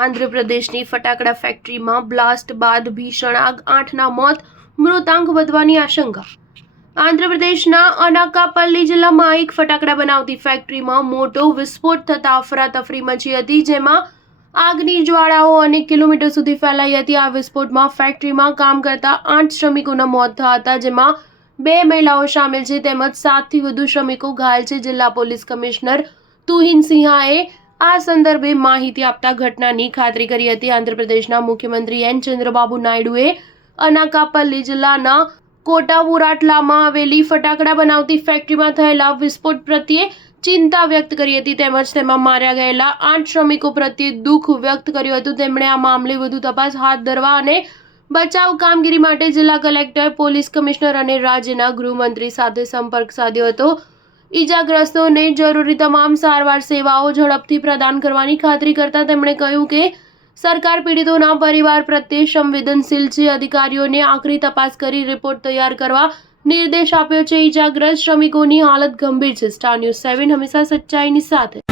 આંધ્રપ્રદેશની ફટાકડા ફેક્ટરીમાં બ્લાસ્ટ બાદ ભીષણ આગ, 8ના મોત, મૃતાંક વધવાની આશંકા। આંધ્રપ્રદેશના અનાકાપલ્લી જિલ્લામાં એક ફટાકડા બનાવતી ફેક્ટરીમાં મોટો વિસ્ફોટ થતા અફરાતફરી મચી હતી, જેમાં આગની જ્વાળાઓ અનેક કિલોમીટર સુધી ફેલાઈ હતી। આ વિસ્ફોટમાં ફેક્ટરીમાં કામ કરતા 8 શ્રમિકોના મોત થયા હતા, જેમાં 2 મહિલાઓ સામેલ છે તેમજ 7થી વધુ શ્રમિકો ઘાયલ છે। જિલ્લા પોલીસ કમિશનર તુહિન સિંહાએ આ સંદર્ભે માહિતી આપતા ઘટનાની ખાતરી કરી હતી। આંધ્રપ્રદેશના મુખ્યમંત્રી એન ચંદ્રબાબુ નાયડુએ અનાકાપલ્લી જિલ્લાના કોટાવુરાટલામાં આવેલી ફટાકડા બનાવતી ફેક્ટરીમાં થયેલા વિસ્ફોટ પ્રત્યે ચિંતા વ્યક્ત કરી હતી તેમજ તેમાં માર્યા ગયેલા 8 શ્રમિકો પ્રત્યે દુઃખ વ્યક્ત કર્યું હતું। તેમણે આ મામલે વધુ તપાસ હાથ ધરવા અને બચાવ કામગીરી માટે જિલ્લા કલેક્ટર, પોલીસ કમિશનર અને રાજ્યના ગૃહમંત્રી સાથે સંપર્ક સાધ્યો હતો। ઈજાગ્રસ્તોને જરૂરી તમામ સારવાર સેવાઓ ઝડપથી પ્રદાન કરવાની ખાતરી કરતા તેમણે કહ્યું કે સરકાર પીડિતોના પરિવાર પ્રત્યે સંવેદનશીલ છે। અધિકારીઓને આખરી તપાસ કરી રિપોર્ટ તૈયાર કરવા નિર્દેશ આપ્યો છે। ઈજાગ્રસ્ત શ્રમિકોની હાલત ગંભીર છે। સ્ટાર ન્યૂઝ 7 હંમેશા સચ્ચાઈની સાથે।